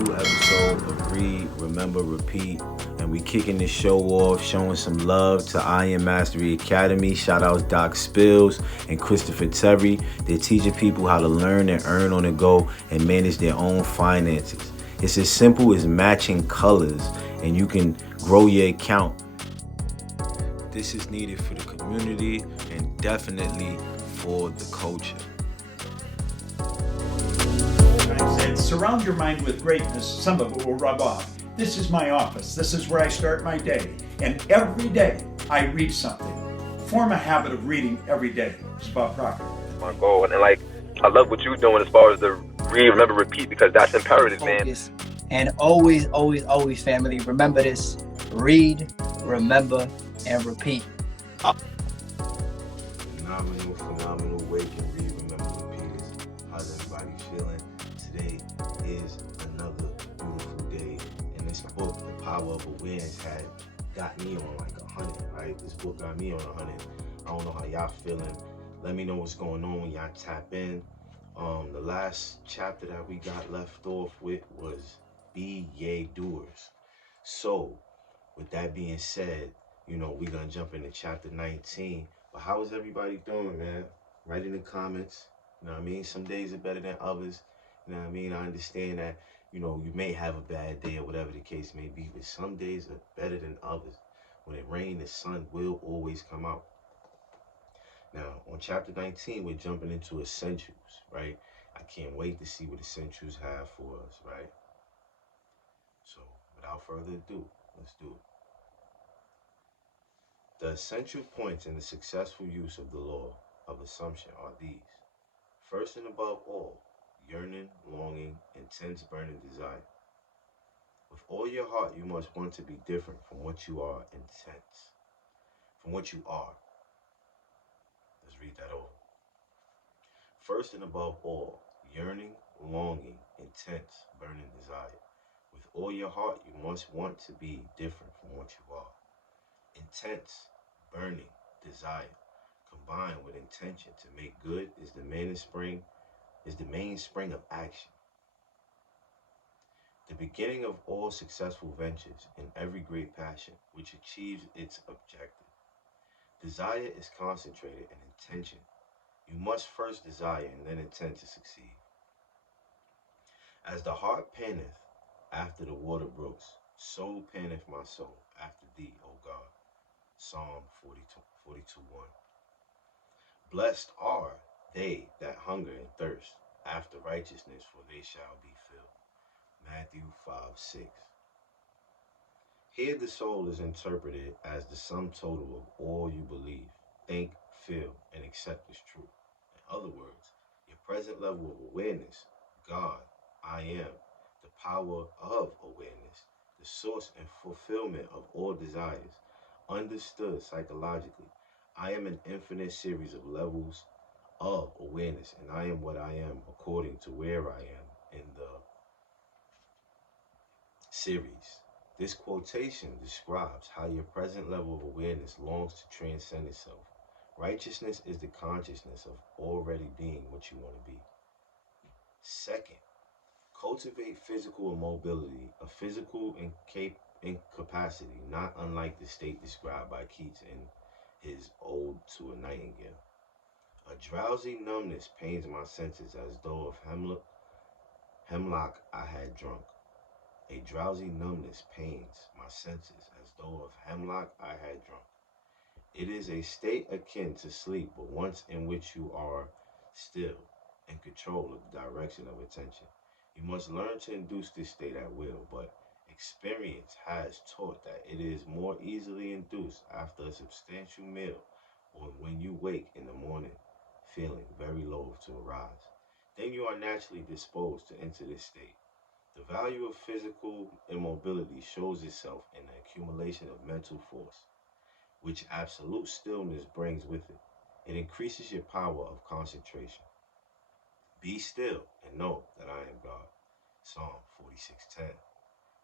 new episode of Read, Remember, Repeat. And we kicking this show off, showing some love to Iron Mastery Academy. Shout out Doc Spills and Christopher Terry. They're teaching people how to learn and earn on the go and manage their own finances. It's as simple as matching colors, and you can grow your account. This is needed for the community and definitely for the culture. I said, surround your mind with greatness, some of it will rub off. This is my office. This is where I start my day. And every day I read something. Form a habit of reading every day. It's about Proctor. My goal. And I love what you're doing as far as the read, remember, repeat, because that's imperative, Focus. Man. And always, always, family, remember this. Read, remember, and repeat. Phenomenal wake and read, remember, repeat. How's everybody feeling? Today is another beautiful day. And this book, The Power of Awareness, had got me on like 100, right? This book got me on 100. I don't know how y'all feeling. Let me know what's going on when y'all tap in. The last chapter that we got left off with was Be Ye Doers. So, with that being said, we're going to jump into chapter 19. But how is everybody doing, man? Write in the comments. You know what I mean? Some days are better than others. You know what I mean? I understand that, you may have a bad day or whatever the case may be, but some days are better than others. When it rains, the sun will always come out. Now, on chapter 19, we're jumping into essentials, right? I can't wait to see what essentials have for us, right? So, without further ado, let's do it. The essential points in the successful use of the law of assumption are these. First and above all, yearning, longing, intense burning desire. With all your heart, you must want to be different from what you are intense. From what you are. Let's read that over. First and above all, yearning, longing, intense burning desire. With all your heart, you must want to be different from what you are. Intense, burning, desire, combined with intention to make good is the mainspring of action. The beginning of all successful ventures in every great passion which achieves its objective. Desire is concentrated and intention. You must first desire and then intend to succeed. As the heart panteth after the water brooks, so panteth my soul after thee, O God. Psalm 42:1. Blessed are they that hunger and thirst after righteousness, for they shall be filled. Matthew 5:6. Here the soul is interpreted as the sum total of all you believe, think, feel, and accept as true. In other words, your present level of awareness, God, I am, the power of awareness, the source and fulfillment of all desires. Understood psychologically, I am an infinite series of levels of awareness, and I am what I am according to where I am in the series. This quotation describes how your present level of awareness longs to transcend itself. Righteousness is the consciousness of already being what you want to be. Second, cultivate physical immobility, a physical incapacity, not unlike the state described by Keats in his Ode to a Nightingale. A drowsy numbness pains my senses as though of hemlock I had drunk. A drowsy numbness pains my senses as though of hemlock I had drunk. It is a state akin to sleep, but once in which you are still in control of the direction of attention. You must learn to induce this state at will, but experience has taught that it is more easily induced after a substantial meal or when you wake in the morning feeling very loath to arise. Then you are naturally disposed to enter this state. The value of physical immobility shows itself in the accumulation of mental force, which absolute stillness brings with it. It increases your power of concentration. Be still and know that I am God. Psalm 46:10.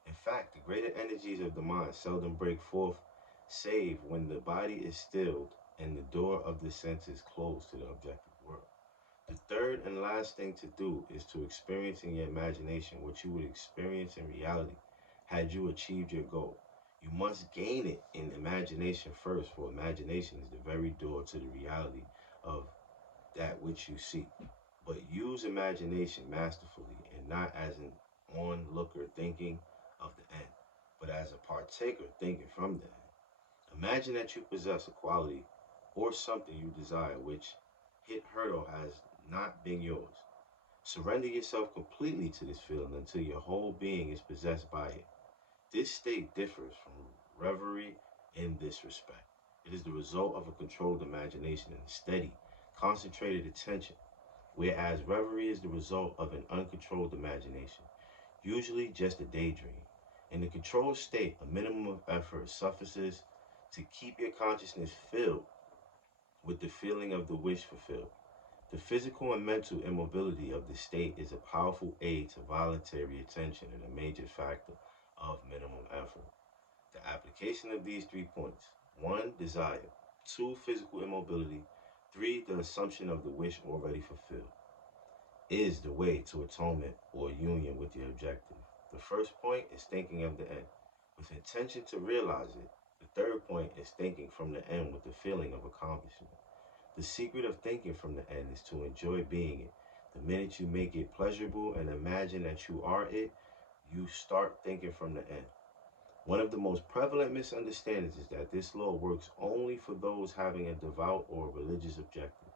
In fact, the greater energies of the mind seldom break forth save when the body is stilled and the door of the senses closed to the objective world. The third and last thing to do is to experience in your imagination what you would experience in reality had you achieved your goal. You must gain it in imagination first, for imagination is the very door to the reality of that which you seek. But use imagination masterfully and not as an onlooker thinking of the end, but as a partaker thinking from the end. Imagine that you possess a quality or something you desire which hit hurdle has not been yours. Surrender yourself completely to this feeling until your whole being is possessed by it. This state differs from reverie in this respect. It is the result of a controlled imagination and steady, concentrated attention, whereas reverie is the result of an uncontrolled imagination, usually just a daydream. In the controlled state, a minimum of effort suffices to keep your consciousness filled with the feeling of the wish fulfilled. The physical and mental immobility of the state is a powerful aid to voluntary attention and a major factor of minimum effort. The application of these 3 points: 1. Desire. 2. Physical immobility. 3. The assumption of the wish already fulfilled is the way to atonement or union with your objective. The first point is thinking of the end with intention to realize it. The third point is thinking from the end with the feeling of accomplishment. The secret of thinking from the end is to enjoy being it. The minute you make it pleasurable and imagine that you are it, you start thinking from the end. One of the most prevalent misunderstandings is that this law works only for those having a devout or religious objective.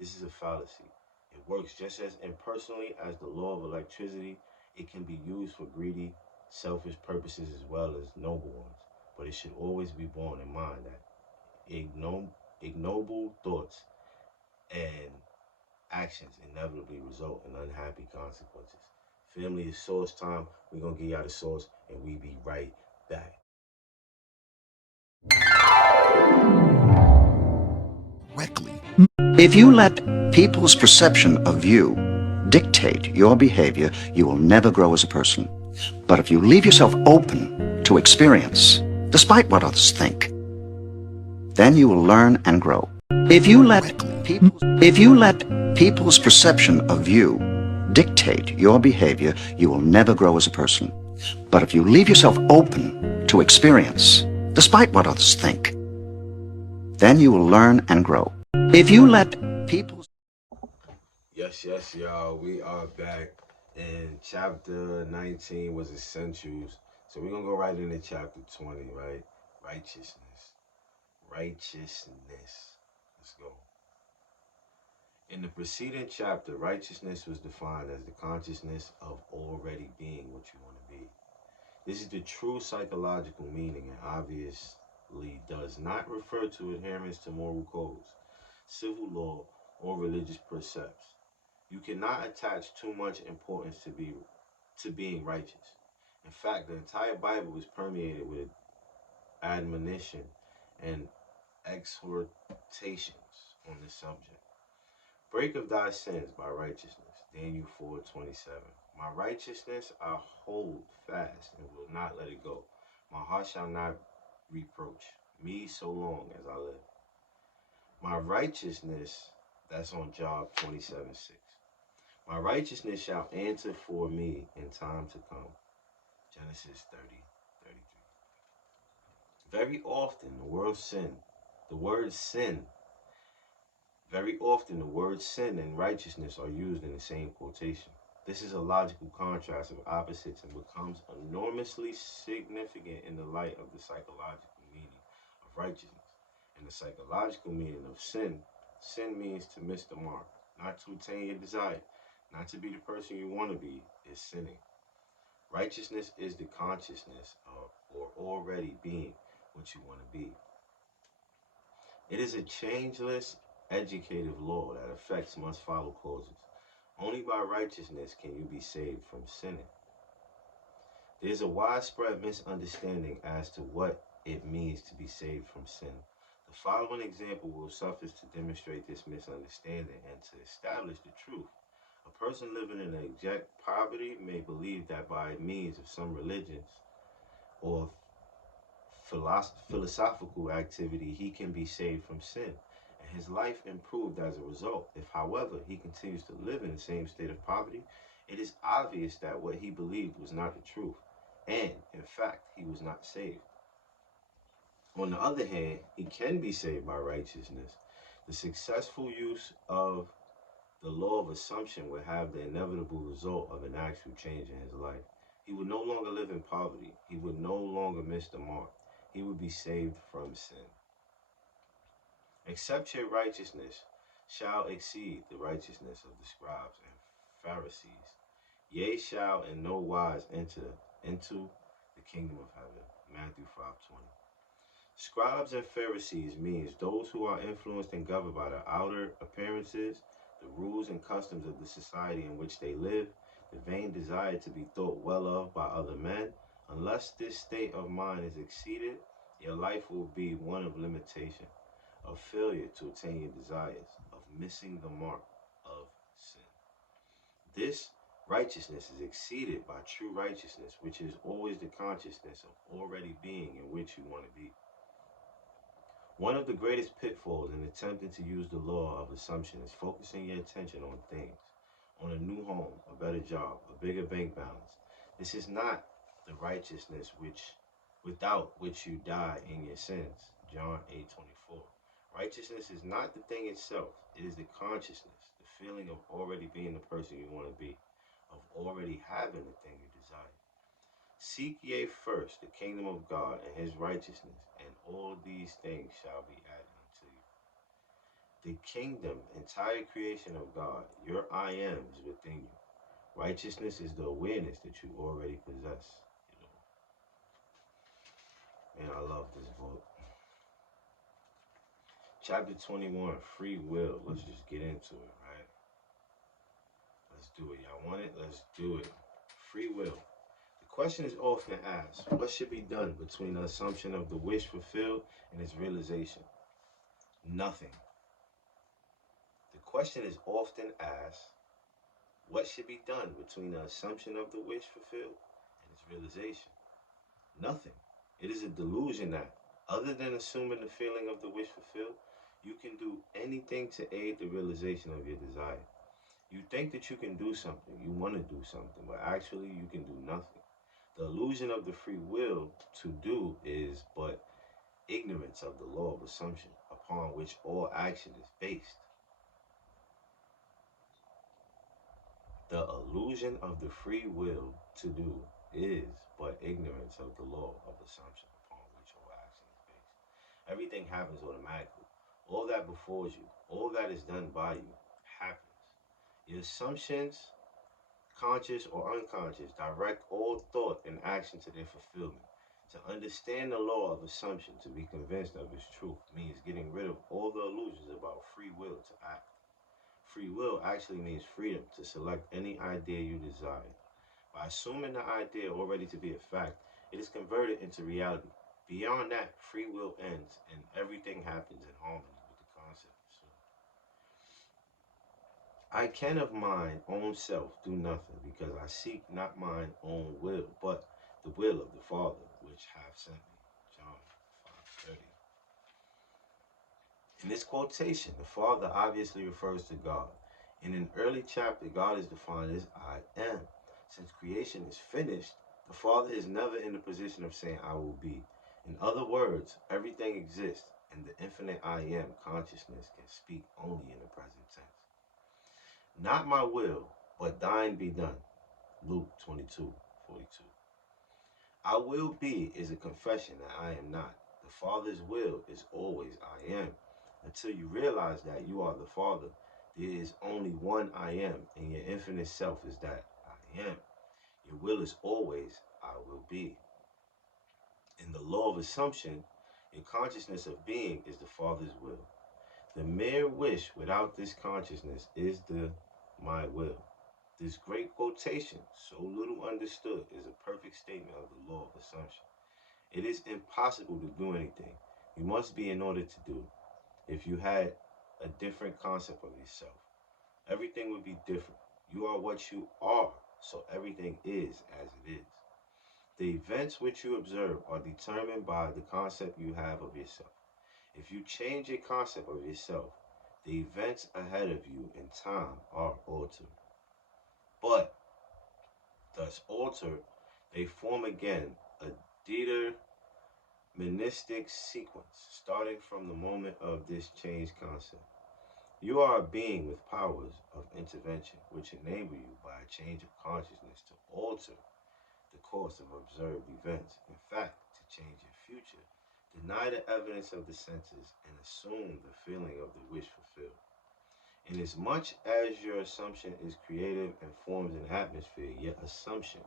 This is a fallacy. It works just as impersonally as the law of electricity. It can be used for greedy, selfish purposes as well as noble ones, but it should always be borne in mind that ignoble thoughts and actions inevitably result in unhappy consequences. Family is source time. We're going to get y'all the source, and we be right back. Correctly. If you let people's perception of you dictate your behavior, you will never grow as a person. But if you leave yourself open to experience, despite what others think, then you will learn and grow. If you let people's perception of you dictate your behavior, you will never grow as a person. But if you leave yourself open to experience, despite what others think, then you will learn and grow. If you let people... Yes, y'all. We are back. And chapter 19 was essentials. So we're going to go right into chapter 20, right? Righteousness. Righteousness. Let's go. In the preceding chapter, righteousness was defined as the consciousness of already being what you want to be. This is the true psychological meaning and obviously does not refer to adherence to moral codes, civil law, or religious precepts. You cannot attach too much importance to being righteous. In fact, the entire Bible is permeated with admonition and exhortations on this subject. Break of thy sins by righteousness. Daniel 4:27. My righteousness I hold fast and will not let it go. My heart shall not reproach me so long as I live. My righteousness, that's on Job 27:6. My righteousness shall answer for me in time to come. Genesis 30:33. Very often the word sin Very often, the words sin and righteousness are used in the same quotation. This is a logical contrast of opposites and becomes enormously significant in the light of the psychological meaning of righteousness. And the psychological meaning of sin means to miss the mark, not to attain your desire, not to be the person you want to be, is sinning. Righteousness is the consciousness of or already being what you want to be. It is a changeless, educative law that effects must follow causes. Only by righteousness can you be saved from sinning. There is a widespread misunderstanding as to what it means to be saved from sin. The following example will suffice to demonstrate this misunderstanding and to establish the truth. A person living in abject poverty may believe that by means of some religions or philosophical activity, he can be saved from sin and his life improved as a result. If, however, he continues to live in the same state of poverty, it is obvious that what he believed was not the truth, and, in fact, he was not saved. On the other hand, he can be saved by righteousness. The successful use of the law of assumption would have the inevitable result of an actual change in his life. He would no longer live in poverty. He would no longer miss the mark. He would be saved from sin. Except your righteousness shall exceed the righteousness of the scribes and Pharisees. Ye shall in no wise enter into the kingdom of heaven. Matthew 5:20. Scribes and Pharisees means those who are influenced and governed by the outer appearances, the rules and customs of the society in which they live, the vain desire to be thought well of by other men. Unless this state of mind is exceeded, your life will be one of limitation, of failure to attain your desires, of missing the mark of sin. This righteousness is exceeded by true righteousness, which is always the consciousness of already being in which you want to be. One of the greatest pitfalls in attempting to use the law of assumption is focusing your attention on things, on a new home, a better job, a bigger bank balance. This is not the righteousness without which you die in your sins. John 8:24. Righteousness is not the thing itself. It is the consciousness, the feeling of already being the person you want to be, of already having the thing you desire. Seek ye first the kingdom of God and his righteousness, and all these things shall be added unto you. The kingdom, entire creation of God, your I am is within you. Righteousness is the awareness that you already possess. Man, I love this book. Chapter 21, free will. Let's just get into it, right? Let's do it. Y'all want it? Let's do it. Free will. The question is often asked, what should be done between the assumption of the wish fulfilled and its realization? Nothing. The question is often asked, what should be done between the assumption of the wish fulfilled and its realization? Nothing. It is a delusion that, other than assuming the feeling of the wish fulfilled, you can do anything to aid the realization of your desire. You think that you can do something, you want to do something, but actually you can do nothing. The illusion of the free will to do is but ignorance of the law of assumption upon which all action is based. The illusion of the free will to do is but ignorance of the law of assumption upon which all action is based. Everything happens automatically. All that befalls you, all that is done by you, happens. Your assumptions, conscious or unconscious, direct all thought and action to their fulfillment. To understand the law of assumption, to be convinced of its truth, means getting rid of all the illusions about free will to act. Free will actually means freedom to select any idea you desire. By assuming the idea already to be a fact, it is converted into reality. Beyond that, free will ends and everything happens in harmony with the concept. I can of mine own self do nothing, because I seek not mine own will, but the will of the Father which hath sent me. John 5:30. In this quotation, the Father obviously refers to God. In an early chapter, God is defined as I am. Since creation is finished, the Father is never in the position of saying I will be. In other words, everything exists, and the infinite I am consciousness can speak only in the present tense. Not my will, but thine be done. Luke 22:42. I will be is a confession that I am not. The Father's will is always I am. Until you realize that you are the Father, there is only one I am, and your infinite self is that I am. Your will is always I will be. In the law of assumption, your consciousness of being is the Father's will. The mere wish without this consciousness is the my will. This great quotation, so little understood, is a perfect statement of the law of assumption. It is impossible to do anything. You must be in order to do. If you had a different concept of yourself, everything would be different. You are what you are, so everything is as it is. The events which you observe are determined by the concept you have of yourself. If you change your concept of yourself, the events ahead of you in time are altered. But, thus altered, they form again a deterministic sequence, starting from the moment of this change concept. You are a being with powers of intervention, which enable you, by a change of consciousness, to alter the course of observed events. In fact, to change your future, deny the evidence of the senses, and assume the feeling of the wish fulfilled. Inasmuch as your assumption is creative and forms an atmosphere, your assumption,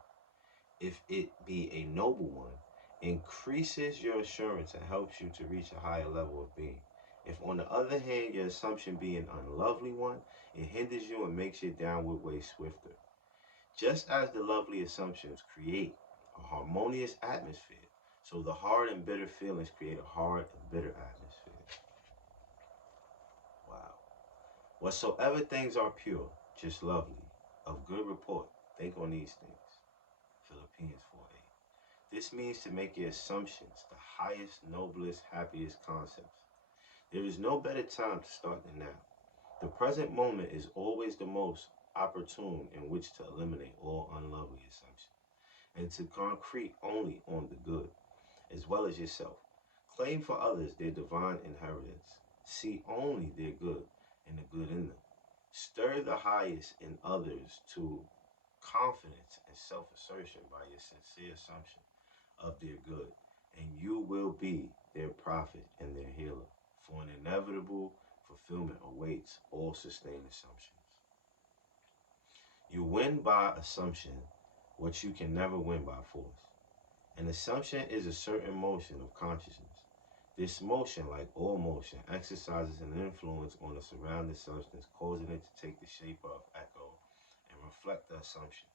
if it be a noble one, increases your assurance and helps you to reach a higher level of being. If, on the other hand, your assumption be an unlovely one, it hinders you and makes your downward way swifter. Just as the lovely assumptions create a harmonious atmosphere, so the hard and bitter feelings create a hard and bitter atmosphere. Wow. Whatsoever things are pure, just lovely, of good report, think on these things. Philippians 4:8. This means to make your assumptions the highest, noblest, happiest concepts. There is no better time to start than now. The present moment is always the most opportune in which to eliminate all unlovely assumptions and to concrete only on the good, as well as yourself. Claim for others their divine inheritance. See only their good and the good in them. Stir the highest in others to confidence and self-assertion by your sincere assumption of their good, and you will be their prophet and their healer, for an inevitable fulfillment awaits all sustained assumptions. You win by assumption what you can never win by force. An assumption is a certain motion of consciousness. This motion, like all motion, exercises an influence on the surrounding substance, causing it to take the shape of echo and reflect the assumption.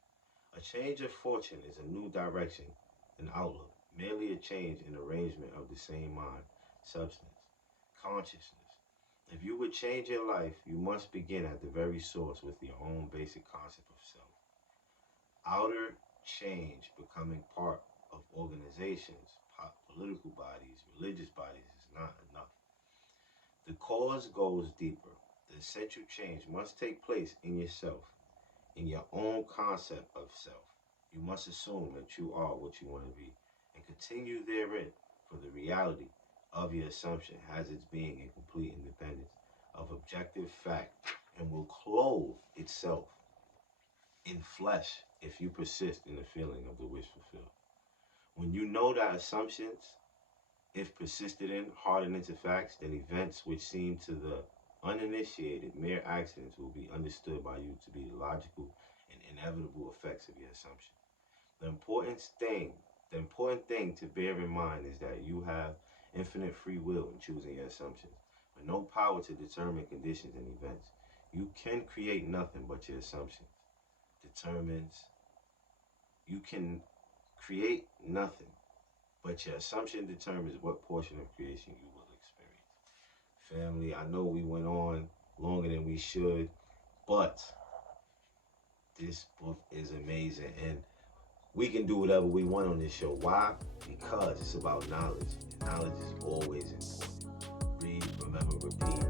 A change of fortune is a new direction, an outlook, merely a change in arrangement of the same mind, substance, consciousness. If you would change your life, you must begin at the very source with your own basic concept of self. Outer change becoming part of organizations, political bodies, religious bodies is not enough. The cause goes deeper. The essential change must take place in yourself, in your own concept of self. You must assume that you are what you want to be and continue therein, for the reality of your assumption has its being in complete independence of objective fact and will clothe itself in flesh if you persist in the feeling of the wish fulfilled. When you know that assumptions, if persisted in, harden into facts, then events which seem to the uninitiated mere accidents will be understood by you to be the logical and inevitable effects of your assumption. The important thing to bear in mind is that you have infinite free will in choosing your assumptions, but no power to determine conditions and events. You can create nothing but your assumptions. You can create nothing, but your assumption determines what portion of creation you will experience. Family, I know we went on longer than we should, but this book is amazing, and we can do whatever we want on this show. Why? Because it's about knowledge, and knowledge is always important. Read, remember, repeat.